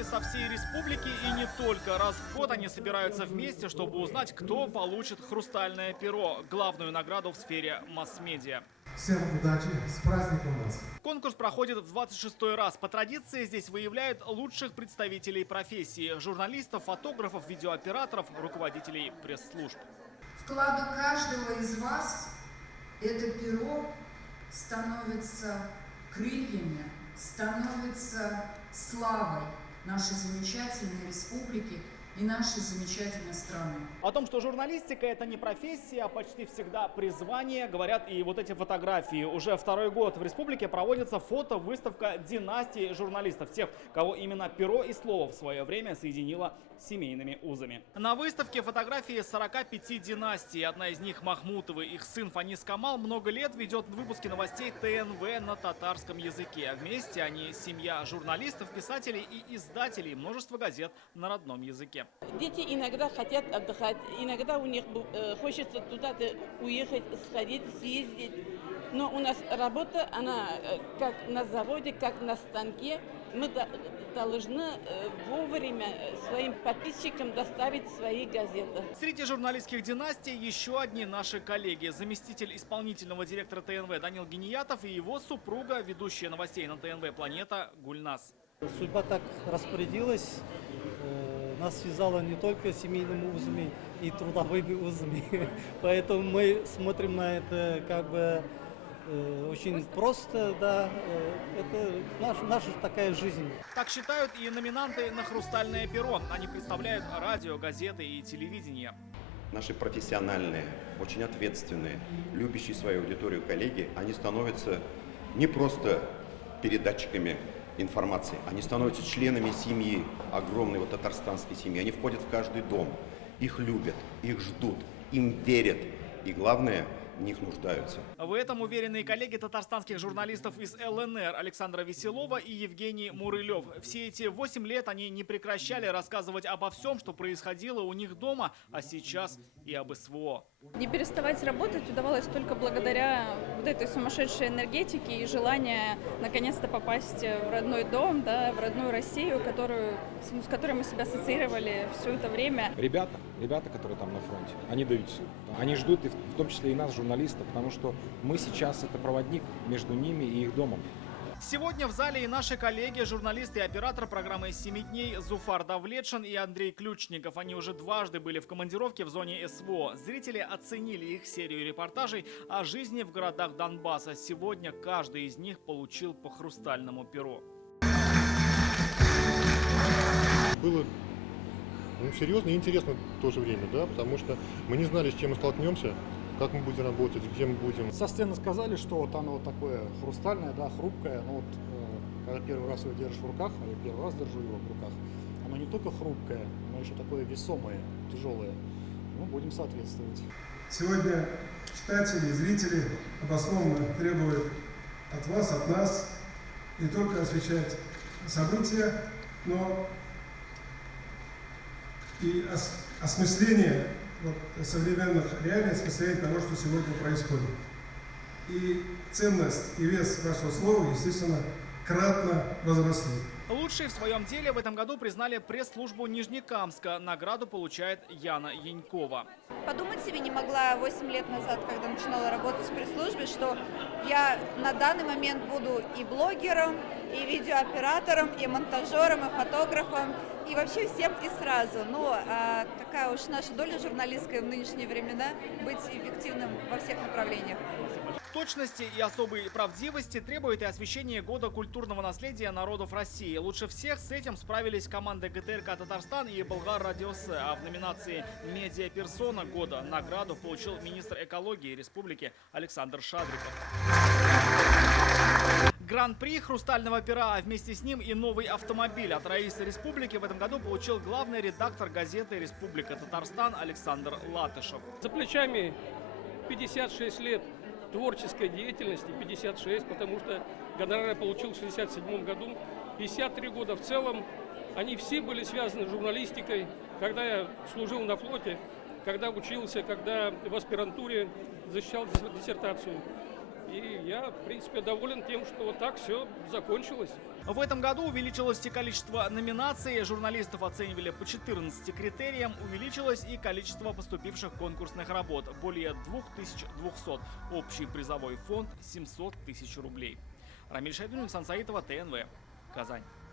журналисты со всей республики и не только. Раз в год они собираются вместе, чтобы узнать, кто получит «Хрустальное перо» – главную награду в сфере масс-медиа. Всем удачи, с праздником вас! Конкурс проходит в 26-й раз. По традиции здесь выявляют лучших представителей профессии – журналистов, фотографов, видеооператоров, руководителей пресс-служб. Вкладу каждого из вас это перо становится крыльями, становится славой нашей замечательной республики и нашей замечательной страны. О том, что журналистика – это не профессия, а почти всегда призвание, говорят и вот эти фотографии. Уже второй год в республике проводится фото-выставка династии журналистов, тех, кого именно перо и слово в свое время соединило с семейными узами. На выставке фотографии 45 династий. Одна из них – Махмутовы. Их сын Фанис Камал много лет ведет выпуски новостей ТНВ на татарском языке. Вместе они – семья журналистов, писателей и издателей, множество газет на родном языке. Дети иногда хотят отдыхать, иногда у них хочется туда-то уехать, сходить, съездить. Но у нас работа, она как на заводе, как на станке. Мы должны вовремя своим подписчикам доставить свои газеты. Среди журналистских династий еще одни наши коллеги. Заместитель исполнительного директора ТНВ Данил Гениятов и его супруга, ведущая новостей на ТНВ «Планета» Гульнас. Судьба так распорядилась. Нас связало не только семейными узами и трудовыми узами. Поэтому мы смотрим на это как бы очень просто, да. Это наша такая жизнь. Так считают и номинанты на «Хрустальное перо». Они представляют радио, газеты и телевидение. Наши профессиональные, очень ответственные, любящие свою аудиторию коллеги, они становятся не просто передатчиками информации. Они становятся членами семьи, огромной вот татарстанской семьи. Они входят в каждый дом, их любят, их ждут, им верят и, главное, в них нуждаются. В этом уверены и коллеги татарстанских журналистов из ЛНР Александра Веселова и Евгений Мурылев. Все эти 8 лет они не прекращали рассказывать обо всем, что происходило у них дома, а сейчас и об СВО. Не переставать работать удавалось только благодаря вот этой сумасшедшей энергетике и желанию наконец-то попасть в родной дом, да, в родную Россию, с которой мы себя ассоциировали все это время. Ребята, которые там на фронте, они дают все. Они ждут, и в том числе и нас, журналистов, потому что мы сейчас это проводник между ними и их домом. Сегодня в зале и наши коллеги, журналист и оператор программы «7 дней» Зуфар Давлетшин и Андрей Ключников. Они уже дважды были в командировке в зоне СВО. Зрители оценили их серию репортажей о жизни в городах Донбасса. Сегодня каждый из них получил по «Хрустальному перу». Было серьезно и интересно в то же время, да, потому что мы не знали, с чем мы столкнемся. Как мы будем работать, где мы будем. Со сцены сказали, что вот оно вот такое хрустальное, да, хрупкое. Но вот когда первый раз его держишь в руках, а я первый раз держу его в руках, оно не только хрупкое, но еще такое весомое, тяжелое. Ну, будем соответствовать. Сегодня читатели и зрители обоснованно требуют от вас, от нас не только освещать события, но и осмысление современных реалий, осмысление того, что сегодня происходит. И ценность и вес вашего слова, естественно, кратно возросли. Лучшей в своем деле в этом году признали пресс-службу Нижнекамска. Награду получает Яна Янькова. Подумать себе не могла 8 лет назад, когда начинала работать в пресс-службе, что я на данный момент буду и блогером, и видеооператором, и монтажером, и фотографом, и вообще всем и сразу. Но такая уж наша доля журналистская в нынешние времена — быть эффективным во всех направлениях. Точности и особой правдивости требует и освещение года культурного наследия народов России. Лучше всех с этим справились команды ГТРК Татарстан и Болгар Радиосе. А в номинации «Медиаперсона года» награду получил министр экологии республики Александр Шадриков. Гран-при «Хрустального пера», а вместе с ним и новый автомобиль от Раисы Республики в этом году получил главный редактор газеты «Республика Татарстан» Александр Латышев. За плечами 56 лет творческой деятельности, 56, потому что гонорар я получил в 67 году, 53 года в целом. Они все были связаны с журналистикой. Когда я служил на флоте, когда учился, когда в аспирантуре защищал диссертацию. И я, в принципе, доволен тем, что вот так все закончилось. В этом году увеличилось и количество номинаций. Журналистов оценивали по 14 критериям. Увеличилось и количество поступивших конкурсных работ. Более 2200. Общий призовой фонд 700 тысяч рублей. Рамиль Шайдуллин, Александр Саитова, ТНВ. Казань.